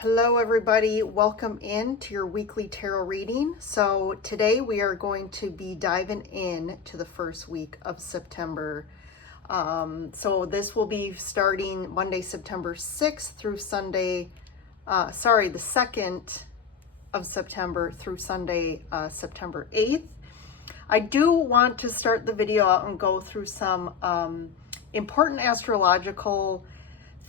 Hello everybody, welcome in to your weekly tarot reading. So today we are going to be diving in to the first week of September. So this will be starting Monday, September 6th through Sunday, the 2nd of September through Sunday, September 8th. I do want to start the video out and go through some important astrological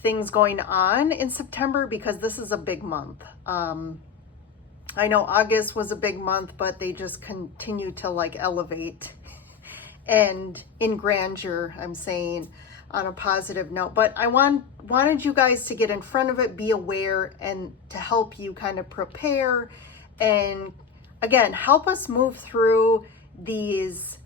things going on in September because this is a big month. I know August was a big month, but they just continue to elevate and in grandeur, I'm saying, on a positive note. But I wanted you guys to get in front of it, be aware, and to help you kind of prepare and again help us move through these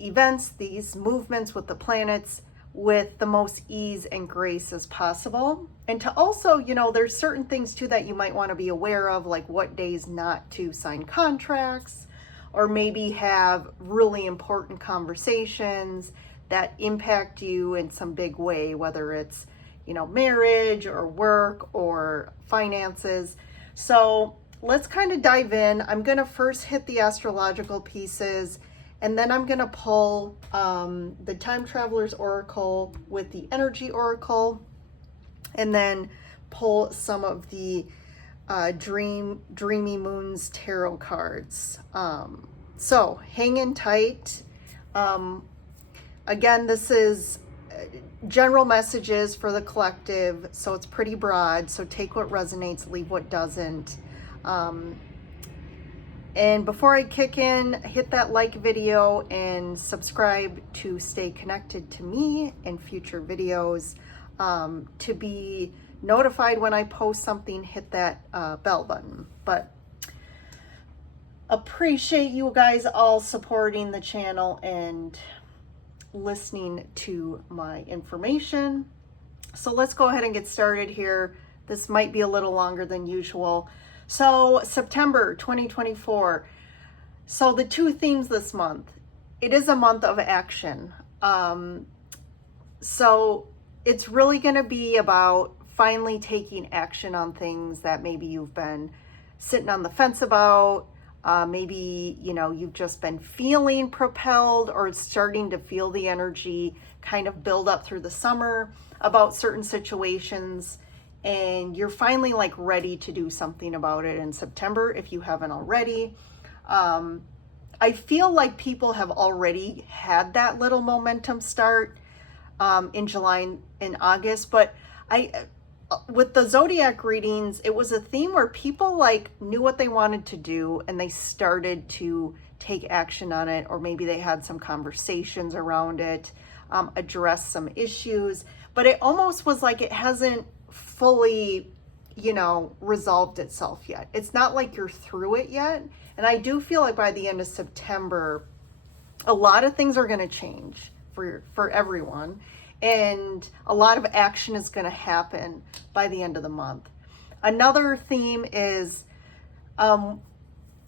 events, these movements with the planets with the most ease and grace as possible. And to also, there's certain things too that you might want to be aware of, like what days not to sign contracts, or maybe have really important conversations that impact you in some big way, whether it's, marriage or work or finances. So let's kind of dive in. I'm going to first hit the astrological pieces, and then I'm going to pull the Time Traveler's Oracle with the Energy Oracle, and then pull some of the Dreamy Moons Tarot cards. So hang in tight. Again, this is general messages for the collective, so it's pretty broad. So take what resonates, leave what doesn't. And before I kick in, hit that like video and subscribe to stay connected to me and future videos. To be notified when I post something, hit that bell button. But appreciate you guys all supporting the channel and listening to my information. So let's go ahead and get started here. This might be a little longer than usual. So September 2024. So the two themes this month, it is a month of action. So it's really going to be about finally taking action on things that maybe you've been sitting on the fence about. Maybe, you've just been feeling propelled or starting to feel the energy kind of build up through the summer about certain situations. And you're finally ready to do something about it in September if you haven't already. I feel like people have already had that little momentum start in July and August, but with the zodiac readings, it was a theme where people knew what they wanted to do and they started to take action on it, or maybe they had some conversations around it, address some issues, but it almost was like it hasn't fully, resolved itself yet. It's not like you're through it yet. And I do feel like by the end of September, a lot of things are going to change for everyone. And a lot of action is going to happen by the end of the month. Another theme is,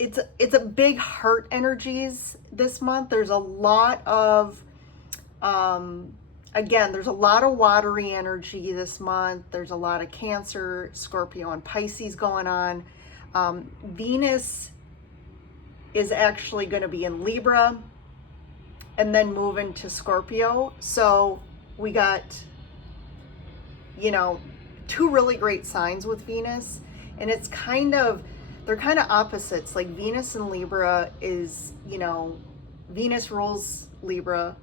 it's a big heart energies this month. There's a lot of, again, there's a lot of watery energy this month. There's a lot of Cancer, Scorpio, and Pisces going on. Venus is actually going to be in Libra and then move into Scorpio. So we got, two really great signs with Venus. And it's they're kind of opposites. Like Venus in Libra is, Venus rules Libra.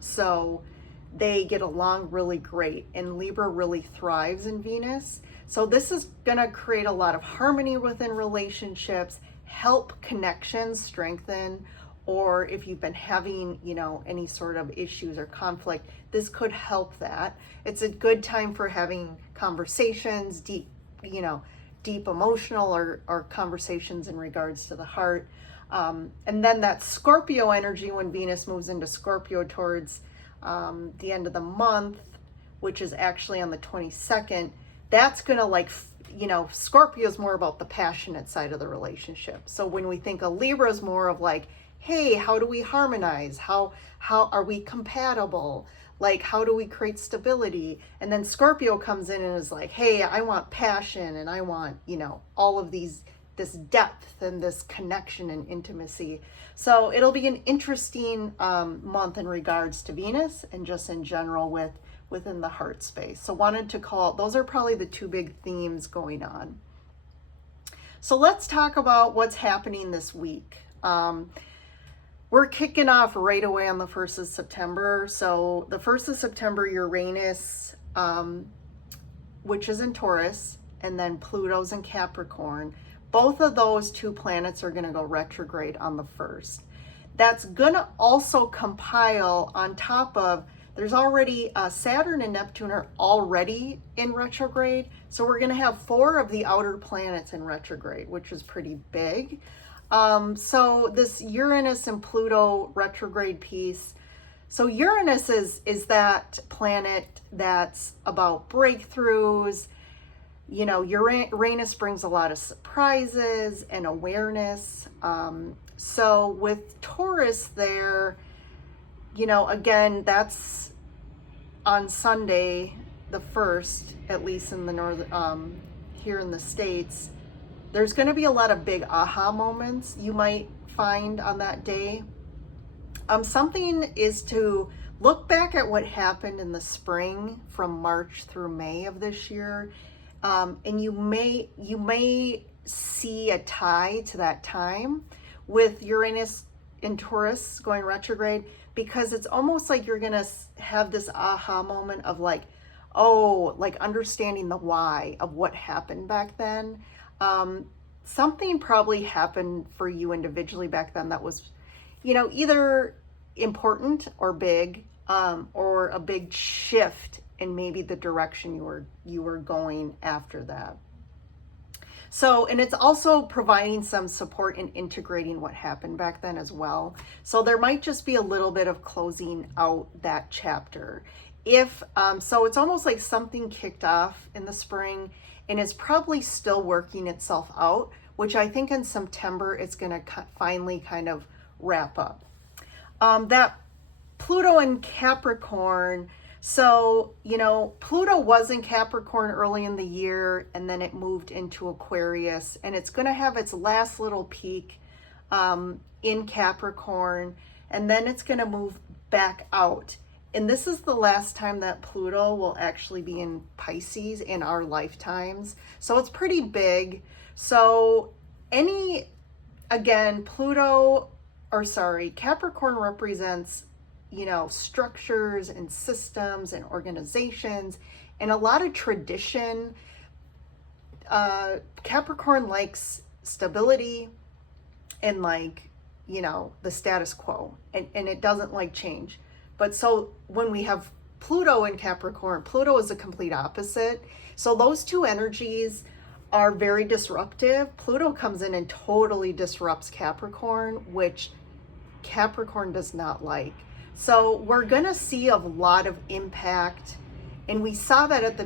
So they get along really great, and Libra really thrives in Venus. So this is going to create a lot of harmony within relationships, help connections strengthen, or if you've been having, any sort of issues or conflict, this could help that. It's a good time for having conversations, deep emotional or conversations in regards to the heart. And then that Scorpio energy, when Venus moves into Scorpio towards the end of the month, which is actually on the 22nd, that's gonna Scorpio is more about the passionate side of the relationship. So when we think of Libra is more of hey, how do we harmonize? How are we compatible? Like, how do we create stability? And then Scorpio comes in and is like, hey, I want passion, and I want, all of this depth and this connection and intimacy. So it'll be an interesting month in regards to Venus and just in general within the heart space. So wanted to call, those are probably the two big themes going on. So let's talk about what's happening this week. We're kicking off right away on the 1st of September. So the 1st of September, Uranus, which is in Taurus, and then Pluto's in Capricorn. Both of those two planets are going to go retrograde on the 1st. That's going to also compile on top of, there's already Saturn and Neptune are already in retrograde. So we're going to have 4 of the outer planets in retrograde, which is pretty big. So this Uranus and Pluto retrograde piece. So Uranus is that planet that's about breakthroughs. Uranus brings a lot of surprises and awareness. So with Taurus there, again, that's on Sunday, the 1st, at least in the north, here in the States. There's going to be a lot of big aha moments you might find on that day. Something is to look back at what happened in the spring from March through May of this year. And you may see a tie to that time with Uranus in Taurus going retrograde, because it's almost like you're going to have this aha moment of like, oh, like understanding the why of what happened back then. Something probably happened for you individually back then that was, either important or big, or a big shift in maybe the direction you were going after that. So, and it's also providing some support in integrating what happened back then as well. So there might just be a little bit of closing out that chapter. So it's almost like something kicked off in the spring and is probably still working itself out, which I think in September it's going to finally kind of wrap up. That Pluto in Capricorn. So, Pluto was in Capricorn early in the year, and then it moved into Aquarius, and it's going to have its last little peak in Capricorn, and then it's going to move back out. And this is the last time that Pluto will actually be in Pisces in our lifetimes. So it's pretty big. So Capricorn represents structures and systems and organizations and a lot of tradition. Capricorn likes stability and the status quo, and it doesn't like change. But so when we have Pluto in Capricorn, Pluto is a complete opposite. So those two energies are very disruptive. Pluto comes in and totally disrupts Capricorn, which Capricorn does not like. So we're going to see a lot of impact. And we saw that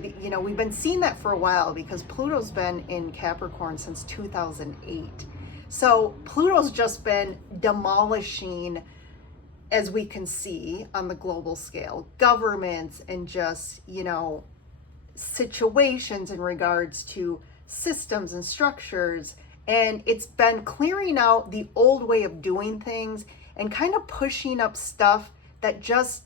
we've been seeing that for a while because Pluto's been in Capricorn since 2008. So Pluto's just been demolishing, as we can see on the global scale, governments and just, situations in regards to systems and structures. And it's been clearing out the old way of doing things and kind of pushing up stuff that just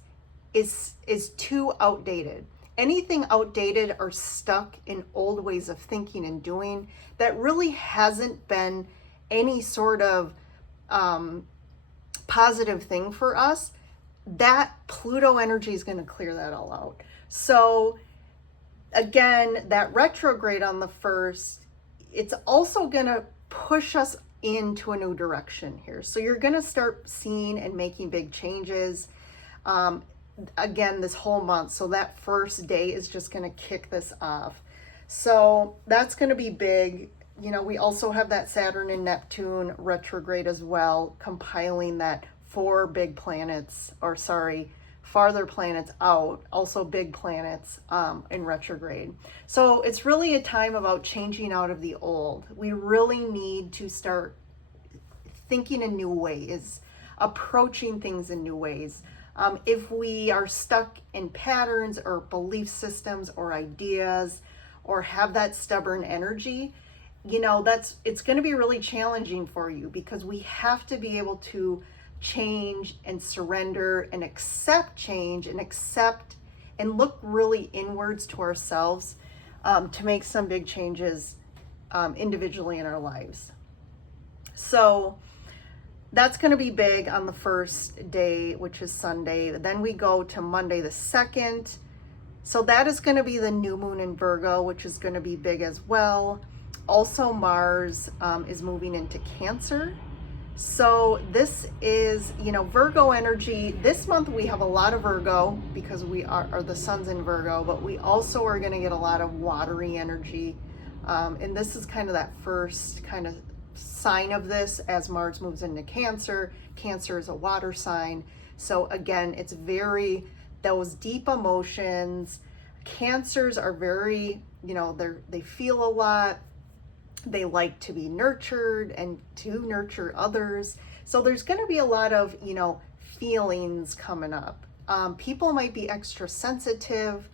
is too outdated. Anything outdated or stuck in old ways of thinking and doing that really hasn't been any sort of positive thing for us, that Pluto energy is going to clear that all out. So again, that retrograde on the 1st, it's also going to push us into a new direction here. So you're going to start seeing and making big changes again this whole month. So that first day is just going to kick this off. So that's going to be big. We also have that Saturn and Neptune retrograde as well, compiling that 4 big planets, farther planets out, also big planets in retrograde. So it's really a time about changing out of the old. We really need to start thinking in new ways, approaching things in new ways. If we are stuck in patterns or belief systems or ideas or have that stubborn energy, it's going to be really challenging for you, because we have to be able to change and surrender and accept change and accept and look really inwards to ourselves to make some big changes individually in our lives. So that's going to be big on the first day, which is Sunday. Then we go to Monday the 2nd. So that is going to be the new moon in Virgo, which is going to be big as well. Also, Mars is moving into Cancer. So this is, Virgo energy. This month we have a lot of Virgo because we are the sun's in Virgo, but we also are going to get a lot of watery energy. And this is kind of that first kind of sign of this as Mars moves into Cancer. Cancer is a water sign. So again, it's very, those deep emotions. Cancers are very, they feel a lot. They like to be nurtured and to nurture others. So there's going to be a lot of, feelings coming up. People might be extra sensitive,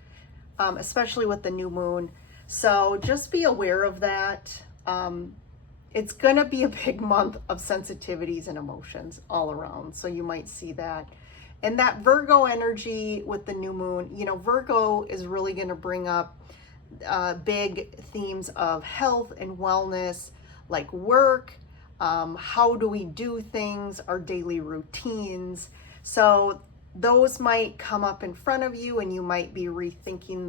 especially with the new moon. So just be aware of that. It's going to be a big month of sensitivities and emotions all around. So you might see that. And that Virgo energy with the new moon, Virgo is really going to bring up big themes of health and wellness, like work, how do we do things, our daily routines. So those might come up in front of you, and you might be rethinking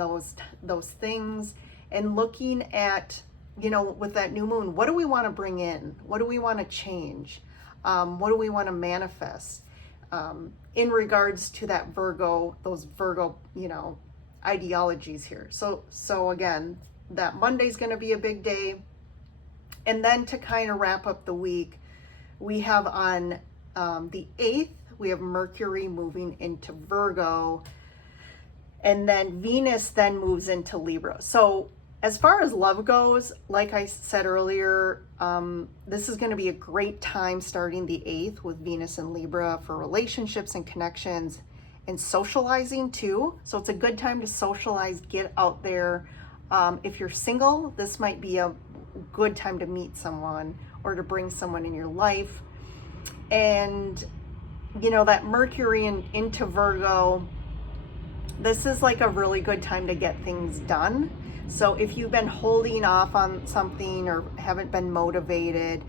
those things and looking at, with that new moon, what do we want to bring in? What do we want to change? What do we want to manifest in regards to that Virgo, those Virgo, ideologies here. So again, that Monday's going to be a big day. And then to kind of wrap up the week, we have on the 8th, we have Mercury moving into Virgo, and then Venus then moves into Libra. So as far as love goes, like I said earlier, this is going to be a great time starting the 8th with Venus and Libra for relationships and connections and socializing too. So it's a good time to socialize, get out there. If you're single, this might be a good time to meet someone or to bring someone in your life. And, that Mercury into Virgo, this is like a really good time to get things done. So if you've been holding off on something or haven't been motivated,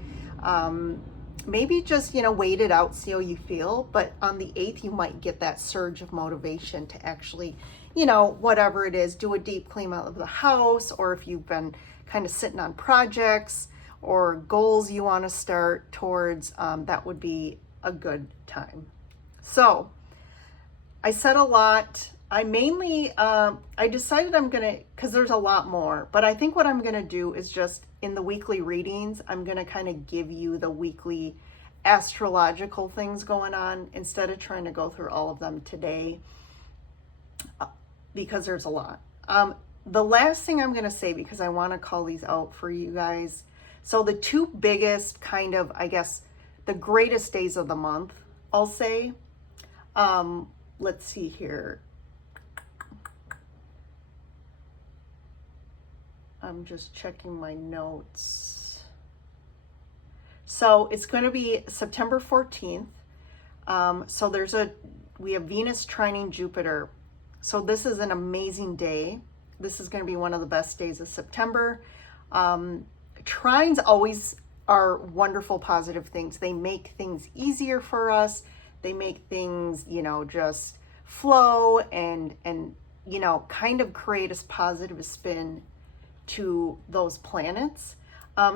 maybe just, wait it out, see how you feel. But on the 8th, you might get that surge of motivation to actually, whatever it is, do a deep clean out of the house, or if you've been kind of sitting on projects or goals you want to start towards, that would be a good time. So I said a lot. I mainly, I decided I'm going to, because there's a lot more, but I think what I'm going to do is just in the weekly readings, I'm going to kind of give you the weekly astrological things going on instead of trying to go through all of them today, because there's a lot. The last thing I'm going to say, because I want to call these out for you guys. So the two biggest kind of, I guess, the greatest days of the month, I'll say, let's see here. I'm just checking my notes. So it's going to be September 14th. So we have Venus trining Jupiter. So this is an amazing day. This is going to be one of the best days of September. Trines always are wonderful, positive things. They make things easier for us. They make things, just flow and kind of create a positive spin to those planets.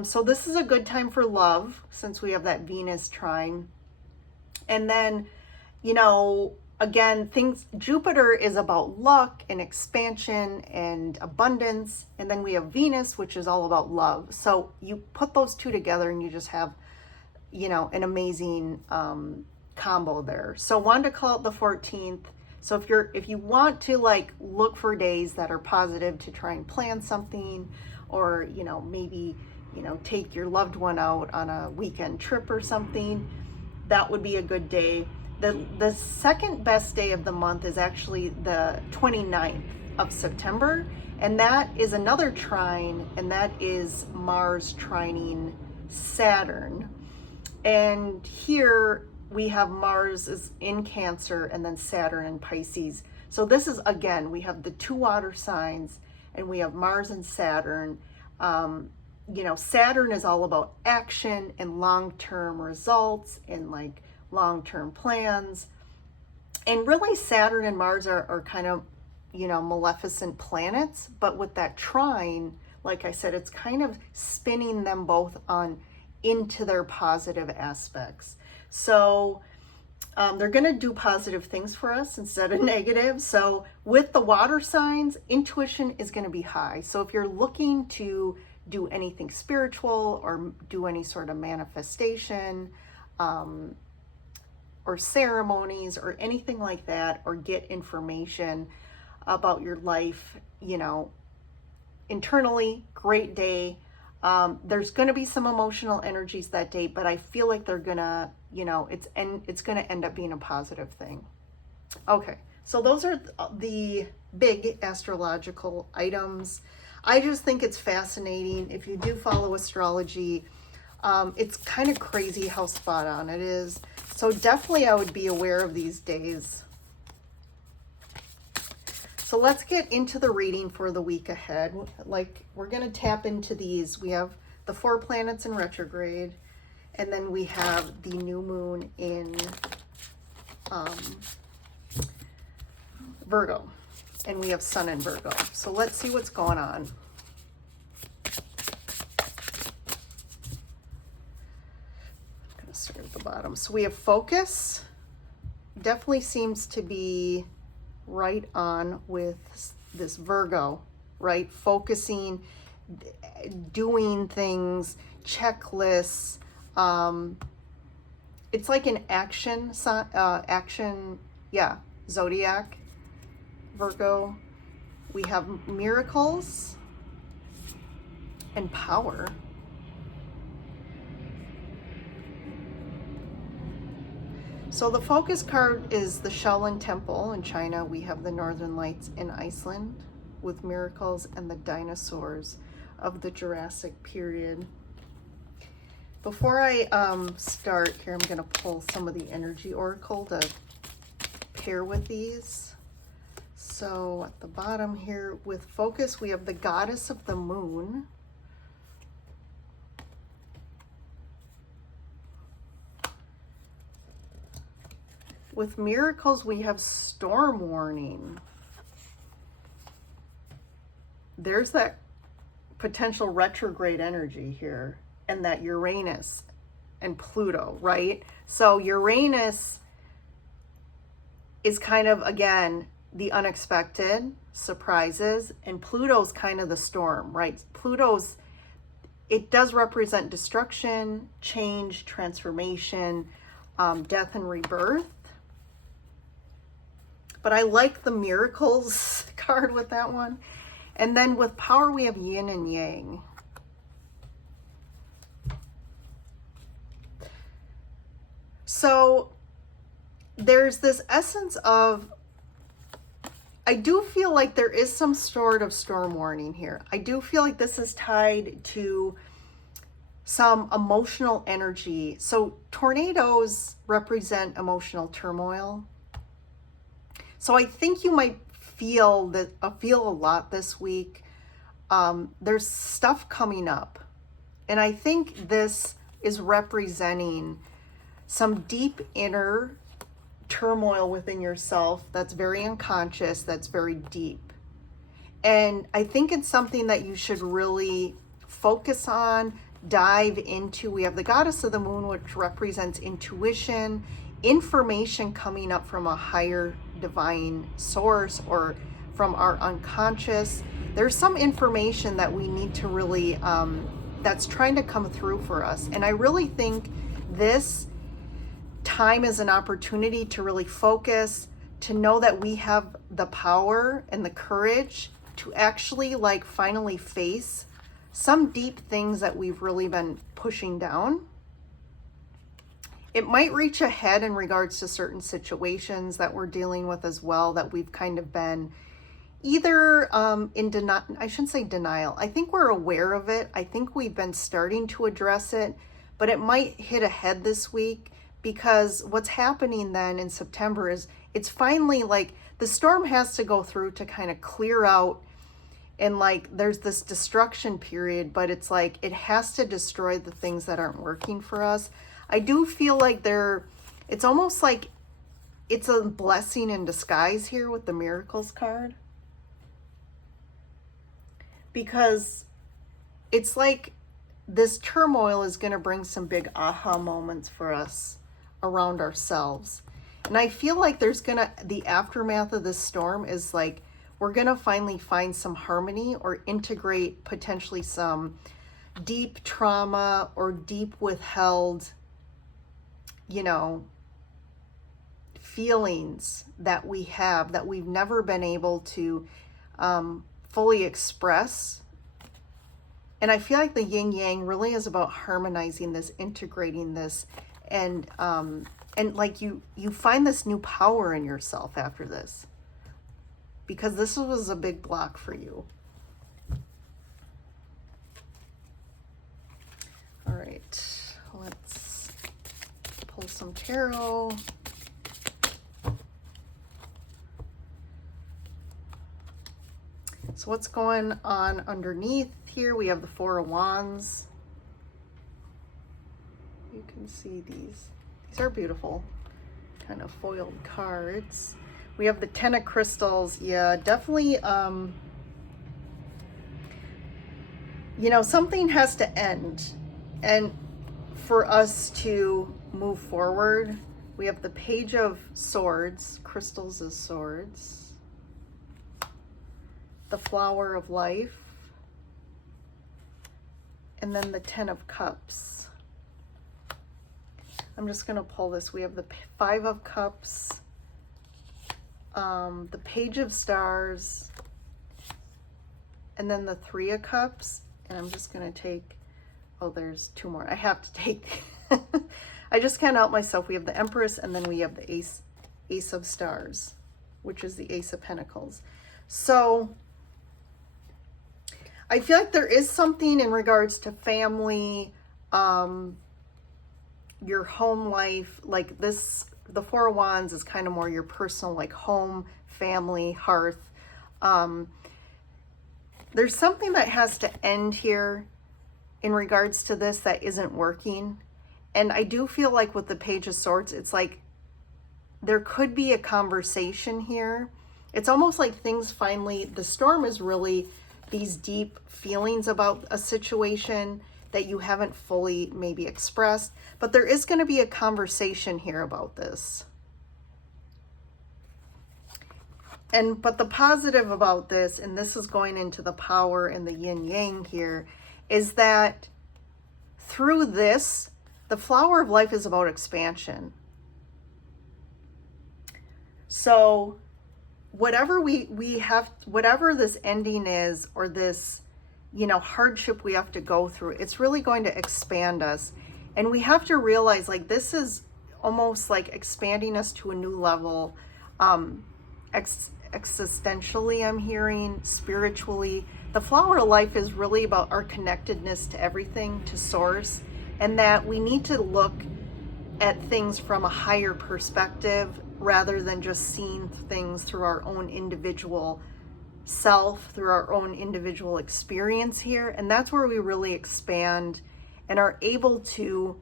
So this is a good time for love, since we have that Venus trine. And then, again, Jupiter is about luck and expansion and abundance. And then we have Venus, which is all about love. So you put those two together and you just have, an amazing combo there. So wanted to call it the 14th. So if you want to look for days that are positive to try and plan something, or, maybe, take your loved one out on a weekend trip or something, that would be a good day. The second best day of the month is actually the 29th of September, and that is another trine, and that is Mars trining Saturn. And here we have Mars is in Cancer and then Saturn in Pisces. So this is, again, we have the two water signs and we have Mars and Saturn. You know, Saturn is all about action and long-term results and like long-term plans. And really Saturn and Mars are kind of, you know, maleficent planets, but with that trine, like I said, it's kind of spinning them both on into their positive aspects. So they're going to do positive things for us instead of negative. So with the water signs, intuition is going to be high. So if you're looking to do anything spiritual or do any sort of manifestation or ceremonies or anything like that, or get information about your life, you know, internally, great day. There's going to be some emotional energies that day, but I feel like they're going to, you know, it's going to end up being a positive thing. Okay, so those are the big astrological items. I just think it's fascinating. If you do follow astrology, it's kind of crazy how spot on it is. So definitely I would be aware of these days. So let's get into the reading for the week ahead. Like, we're going to tap into these. We have the 4 planets in retrograde, and then we have the new moon in Virgo, and we have Sun in Virgo. So let's see what's going on. I'm going to start at the bottom. So we have focus. Definitely seems to be right on with this Virgo, right? Focusing, doing things, checklists. It's like an action, zodiac, Virgo. We have miracles and power. So the focus card is the Shaolin Temple in China. We have the Northern Lights in Iceland with miracles and the dinosaurs of the Jurassic period. Before I start here, I'm going to pull some of the energy oracle to pair with these. So at the bottom here with focus, we have the goddess of the moon. With miracles, we have storm warning. There's that potential retrograde energy here, and that Uranus and Pluto, right? So Uranus is kind of, again, the unexpected, surprises, and Pluto's kind of the storm, right? It does represent destruction, change, transformation, death and rebirth. But I like the miracles card with that one. And then with power, we have yin and yang. So there's this essence of, I do feel like there is some sort of storm warning here. I do feel like this is tied to some emotional energy. So tornadoes represent emotional turmoil. So I think you might feel a lot this week. There's stuff coming up. And I think this is representing some deep inner turmoil within yourself that's very unconscious, that's very deep. And I think it's something that you should really focus on, dive into. We have the goddess of the moon, which represents intuition, information coming up from a higher divine source or from our unconscious. There's some information that we need to really, that's trying to come through for us. And I really think this time is an opportunity to really focus, to know that we have the power and the courage to actually like finally face some deep things that we've really been pushing down. it might reach a head in regards to certain situations that we're dealing with as well, that we've kind of been either in denial. I shouldn't say denial. I think we're aware of it. I think we've been starting to address it, but it might hit a head this week, because what's happening then in September is it's finally like the storm has to go through to kind of clear out, and like there's this destruction period, but it's like it has to destroy the things that aren't working for us. I do feel like it's almost like it's a blessing in disguise here with the Miracles card, because it's like this turmoil is going to bring some big aha moments for us around ourselves. And I feel like the aftermath of this storm is like, we're going to finally find some harmony or integrate potentially some deep trauma or deep withheld, feelings that we have that we've never been able to fully express. And I feel like the yin yang really is about harmonizing this, integrating this, and like you find this new power in yourself after this, because this was a big block for you. All right, let's pull some tarot. So what's going on underneath here? We have the Four of Wands. You can see these. These are beautiful, kind of foiled cards. We have the Ten of Crystals. Yeah, definitely, something has to end. And for us to move forward, we have the Page of Swords, crystals as swords. The Flower of Life, and then the Ten of Cups. I'm just going to pull this. We have the Five of Cups, the Page of Stars, and then the Three of Cups. And I'm just going to take, there's two more. I have to take, I just can't help myself. We have the Empress, and then we have the Ace of Stars, which is the Ace of Pentacles. So I feel like there is something in regards to family, your home life, like this, the Four of Wands is kind of more your personal, like home, family, hearth. There's something that has to end here in regards to this that isn't working. And I do feel like with the Page of Swords, it's like there could be a conversation here. It's almost like things finally, the storm is really these deep feelings about a situation that you haven't fully maybe expressed, but there is going to be a conversation here about this. But the positive about this, and this is going into the power and the yin yang here, is that through this, the Flower of Life is about expansion. So whatever we have, whatever this ending is, or this, hardship we have to go through, it's really going to expand us. And we have to realize, like, this is almost like expanding us to a new level, existentially, I'm hearing, spiritually. The Flower of Life is really about our connectedness to everything, to source, and that we need to look at things from a higher perspective rather than just seeing things through our own individual self, through our own individual experience here. And that's where we really expand and are able to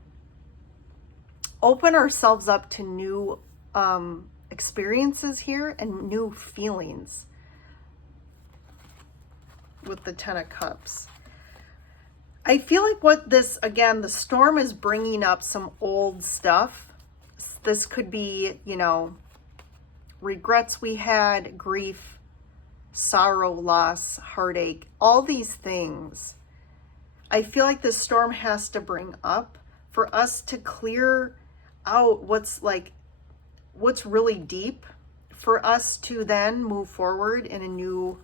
open ourselves up to new experiences here and new feelings with the Ten of Cups. I feel like what this, again, the storm is bringing up some old stuff. This could be, regrets we had, grief, sorrow, loss, heartache, all these things. I feel like this storm has to bring up for us to clear out what's really deep, for us to then move forward in a new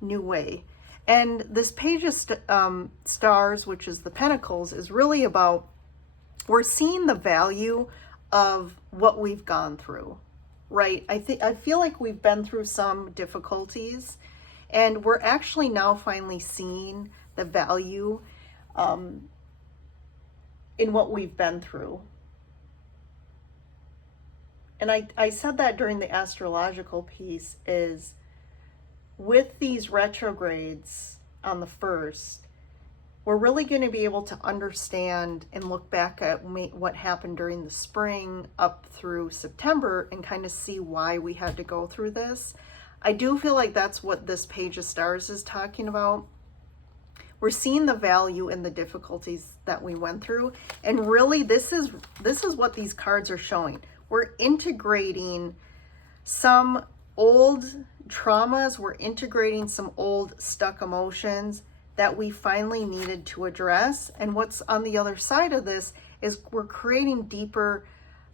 way. And this Page of Stars, which is the Pentacles, is really about, we're seeing the value of what we've gone through, right? I feel like we've been through some difficulties, and we're actually now finally seeing the value in what we've been through. And I said that during the astrological piece, is with these retrogrades on the 1st, we're really going to be able to understand and look back at what happened during the spring up through September and kind of see why we had to go through this. I do feel like that's what this Page of Stars is talking about. We're seeing the value in the difficulties that we went through. And really, this is what these cards are showing. We're integrating some old traumas. We're integrating some old stuck emotions that we finally needed to address. And what's on the other side of this is we're creating deeper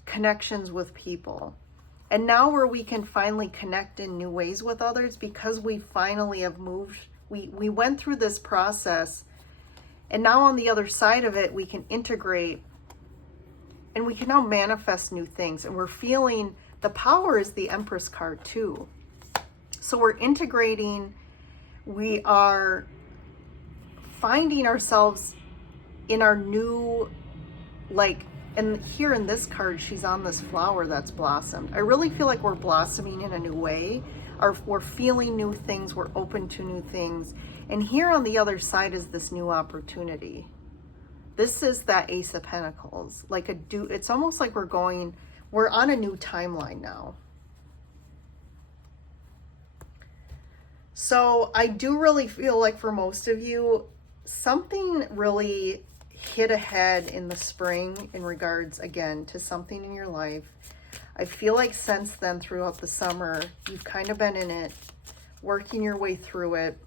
connections with people. And now where we can finally connect in new ways with others, because we finally have moved, we went through this process, and now on the other side of it, we can integrate and we can now manifest new things. And we're feeling the power is the Empress card too. So we're integrating, we are finding ourselves in our new, like, and here in this card, she's on this flower that's blossomed. I really feel like we're blossoming in a new way. We're feeling new things. We're open to new things. And here on the other side is this new opportunity. This is that Ace of Pentacles. It's almost like we're on a new timeline now. So I do really feel like for most of you, something really hit ahead in the spring in regards, again, to something in your life. I feel like since then, throughout the summer, you've kind of been in it, working your way through it.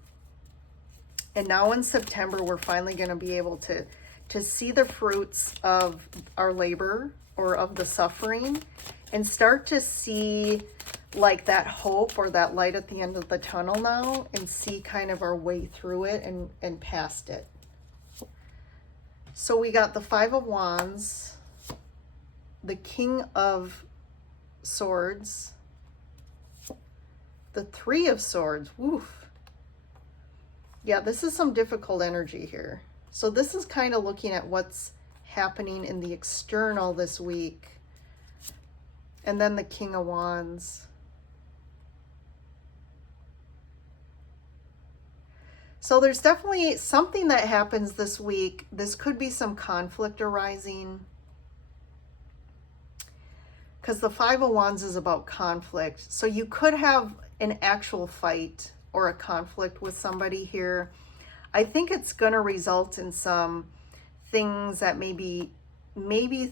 And now in September, we're finally going to be able to see the fruits of our labor or of the suffering and start to see like that hope or that light at the end of the tunnel now, and see kind of our way through it and past it. So we got the Five of Wands, the King of Swords, the Three of Swords. Woof. Yeah, this is some difficult energy here. So this is kind of looking at what's happening in the external this week. And then the King of Wands. So there's definitely something that happens this week. This could be some conflict arising, because the Five of Wands is about conflict. So you could have an actual fight or a conflict with somebody here. I think it's going to result in some things that maybe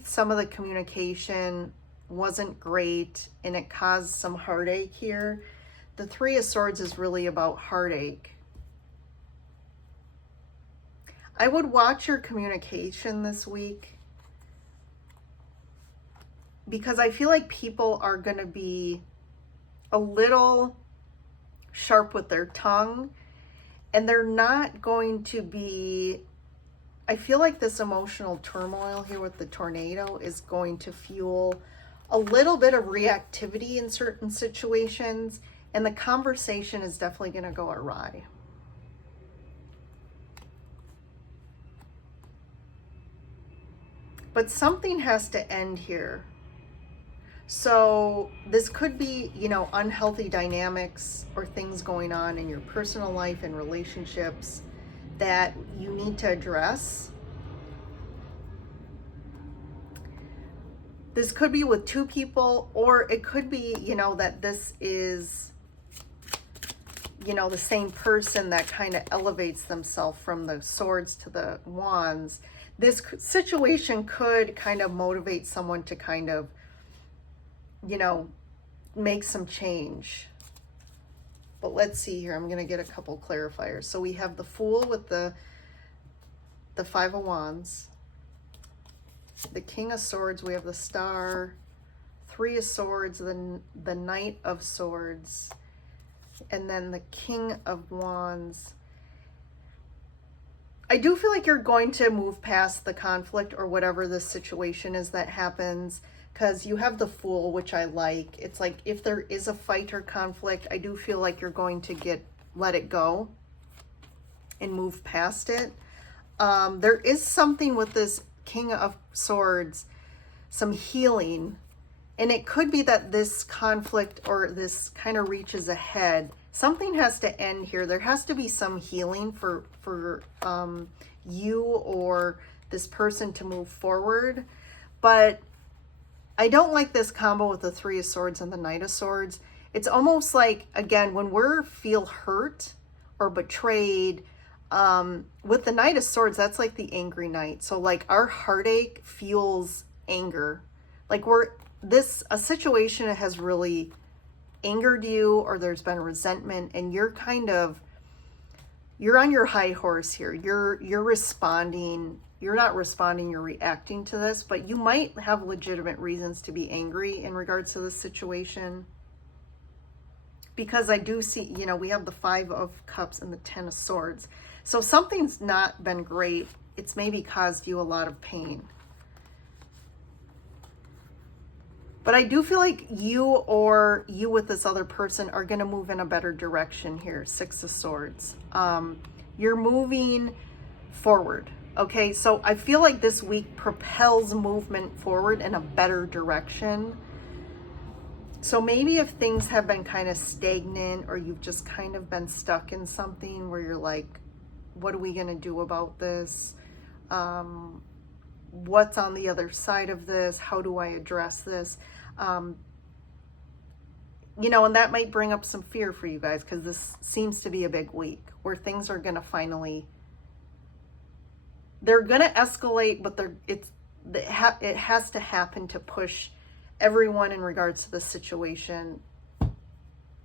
some of the communication wasn't great and it caused some heartache here. The Three of Swords is really about heartache. I would watch your communication this week, because I feel like people are going to be a little sharp with their tongue, and they're not going to be, I feel like this emotional turmoil here with the tornado is going to fuel a little bit of reactivity in certain situations, and the conversation is definitely going to go awry. But something has to end here. So this could be, unhealthy dynamics or things going on in your personal life and relationships that you need to address. This could be with two people, or it could be, that this is, the same person that kind of elevates themselves from the swords to the wands. This situation could kind of motivate someone to kind of, make some change. But let's see here. I'm going to get a couple clarifiers. So we have the Fool with the Five of Wands. The King of Swords, we have the Star. Three of Swords, the Knight of Swords. And then the King of Wands. I do feel like you're going to move past the conflict or whatever the situation is that happens, because you have the Fool, which I like. It's like if there is a fight or conflict, I do feel like you're going to let it go and move past it. There is something with this King of Swords, some healing, and it could be that this conflict or this kind of reaches a head. Something has to end here. There has to be some healing for you or this person to move forward. But I don't like this combo with the Three of Swords and the Knight of Swords. It's almost like, again, when we feel hurt or betrayed, with the Knight of Swords, that's like the angry knight. So like our heartache fuels anger. Like a situation has really angered you, or there's been resentment, and you're on your high horse here. You're responding. You're not responding, you're reacting to this, but you might have legitimate reasons to be angry in regards to this situation. Because I do see, we have the Five of Cups and the Ten of Swords. So something's not been great. It's maybe caused you a lot of pain. But I do feel like you with this other person are going to move in a better direction here. Six of Swords. You're moving forward. Okay, so I feel like this week propels movement forward in a better direction. So maybe if things have been kind of stagnant, or you've just kind of been stuck in something where you're like, what are we going to do about this? What's on the other side of this? How do I address this? And that might bring up some fear for you guys, because this seems to be a big week where things are going to finally, they're going to escalate, but it has to happen to push everyone in regards to the situation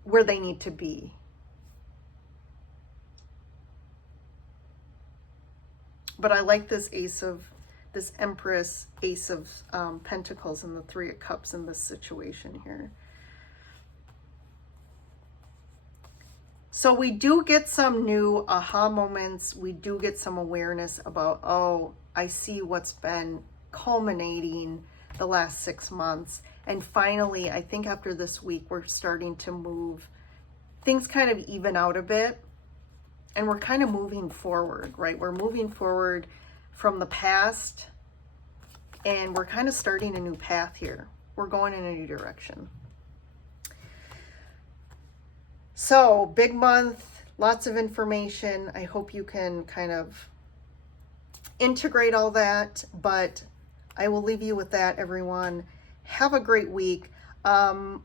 where they need to be. But I like this Empress, Ace of Pentacles, and the Three of Cups in this situation here. So we do get some new aha moments. We do get some awareness about, oh, I see what's been culminating the last 6 months. And finally, I think after this week, we're starting to move. Things kind of even out a bit. And we're kind of moving forward, right? We're moving forward from the past. And we're kind of starting a new path here. We're going in a new direction. So, big month, lots of information. I hope you can kind of integrate all that, but I will leave you with that, everyone. Have a great week. I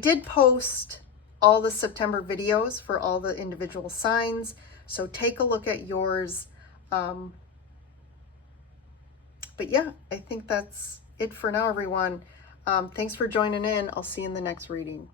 did post all the September videos for all the individual signs, so take a look at yours. But yeah, I think that's it for now, everyone. Thanks for joining in. I'll see you in the next reading.